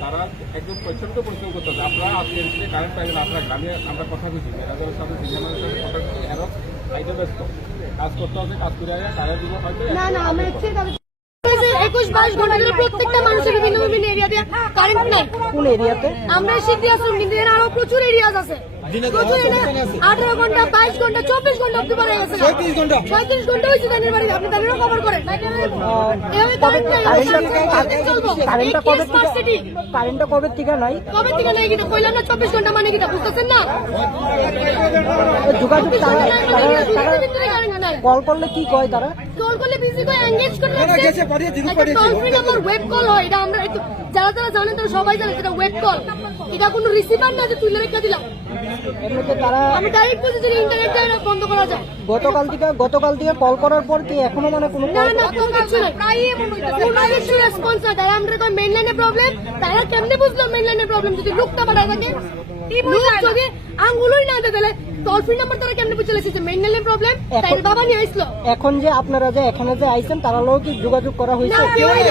তারা একদম প্রচণ্ড পরিশ্রম করতে হবে। আমরা আজকের যে কারেন্ট পাইবেন আপনারা গ্রামে আমরা কথা দিচ্ছি সাথে সিনেমার সাথে কথা ব্যস্ত। কাজ করতে হবে কাজ করে তারা দিব না না বাইশ বিভিন্ন আমরা সিদ্ধি কিন্তু এর আরও প্রচুর এরিয়াজ আছে। আঠারো ঘণ্টা বাইশ ঘণ্টা চব্বিশ ঘণ্টা অব্দি পরে গেছে পঁয়ত্রিশ ঘণ্টা। পঁয়ত্রিশ ঘণ্টা হয়েছে তাদের বাড়ি আপনি তাদেরও খবর করেন। এভাবে কারেন্ট নাই কারেন্টটা কবে। থেকে নাই কবে থেকে নেই কিনা কইলাম না চব্বিশ ঘণ্টা মানে কিনা বুঝতেছেন না? যোগাযোগ নাই। কল করলে কি কয় তারা? কল করলে বিজি করে এঙ্গেজ করে রাখছে। একটা toll free number web call হয় এটা আমরা একটু যারা যারা জানেন তারা সবাই জানে এটা ওয়েব কল এটা কোনো রিসিভার না যে তুলে রেখে দিলাম। আমি ডাইরেক্ট বলছি যে ইন্টারনেট বন্ধ করা যায়। গতকাল থেকে গতকাল থেকে কল করার পর কি এখনও মানে কোনো না না কোনো কিছু না প্রায় এমন হইতাছে। কোনো কিছু রেসপন্স না তারা আমরা কই মেইন লাইনে প্রবলেম তারা কেমনে বুঝলো মেইন লাইনে প্রবলেম যদি লোকটা বাড়ায় থাকে। যদি আঙ্গুলই না দেয় তাহলে টোল ফ্রি নাম্বার তারা কেমনে বুঝে মেইন লাইনে প্রবলেম তাই বাবা নিয়ে আসলো এখন যে আপনারা যে এখানে যে আইছেন তারা লোক কি যোগাযোগ করা হয়েছে? কেউ নাই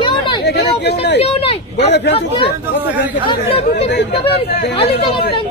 কেউ নাই এখানে কেউ নাই। কেউ নাই। বড় ফ্রেন্ডস হচ্ছে আপনারা ঢুকে দেখতে পারেন খালি জায়গা ফ্রেন্ড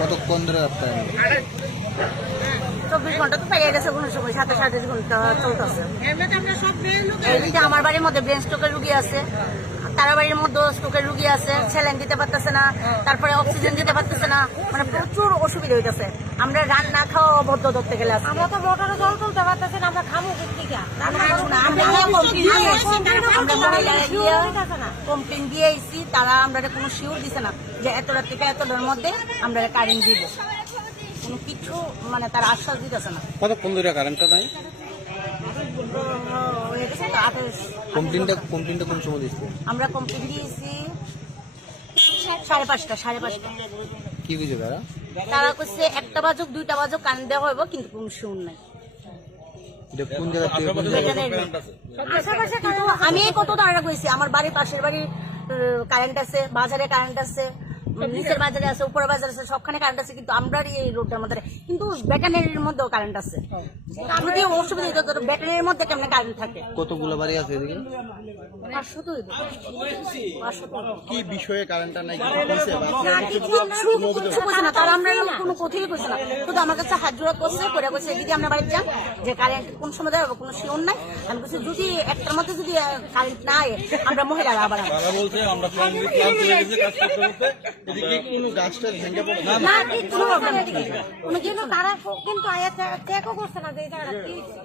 কতক্ষণ ধরে আপনার চব্বিশ ঘণ্টা তো পেরিয়ে গেছে কোনো সময় ঘণ্টা চলতেছে। আমার বাড়ির মধ্যে ব্রেন স্ট্রোকের রুগী আছে। তার বাড়ির মধ্যে স্ট্রোকের রুগী আছে স্যালাইন দিতে পারতেছে না তারপরে অক্সিজেন দিতে পারতেছে না। মানে প্রচুর অসুবিধা হইতেছে। আমরা রান্না খাওয়া অবদ্ধ ধরতে গেলে। আমরা তো মোটরে জল তুলতে পারতেছি না আমরা খামো কোথেকে আমরা খাব না, আমরা গিয়ে complain দিয়ে এসেছি। তারা আমরা কোনো শিওর দিছে না যে এতটা থেকে এতটার মধ্যে আমরা কারেন্ট দিব। কোনো কিছু মানে তারা আশ্বাস দিতেছে না। কতক্ষণ ধরে কারেন্টটা নাই? হয়ে কমপ্লেনটা কমপ্লেনটা কোন সময় দিচ্ছে আমরা কমপ্লিট দিয়েছি সাড়ে পাঁচটা সাড়ে পাঁচটা। কি বুঝে তারা? তারা করছে একটা বাজুক দুইটা বাজুক কান দেওয়া হইব কিন্তু কোনো শুন নাই। আমি কত দাঁড়া করেছি আমার বাড়ির পাশের বাড়ির কারেন্ট আছে বাজারে কারেন্ট আছে। নিচের বাজারে আছে উপরের বাজারে আছে সবখানে কারেন্ট আছে কিন্তু আমরা এই রোডটার মধ্যে কিন্তু ব্যাটানের মধ্যেও কারেন্ট আছে। যদি অসুবিধা হতো মধ্যে কেমন কারেন্ট থাকে? কতগুলো বাড়ি আছে এদিকে? পাঁচশো তো। কি বিষয়ে কারেন্টটা নাই না তারা আমরা কোনো কথাই না। শুধু আমার কাছে হাত জোড়া করছে করে করছে আমরা যান যে কারেন্ট কোন সময় দেওয়া কোনো শিওর নাই। আমি বলছি যদি একটার মধ্যে যদি কারেন্ট না আয় আমরা মহিলারা আবার আসব। কোনো গাছটা ভেঙে পড়ে না কিচ্ছু হবে না এদিকে। কোনো কিন্তু তারা কিন্তু আয়া চেকও করছে না যে এই জায়গাটা কি হয়েছে।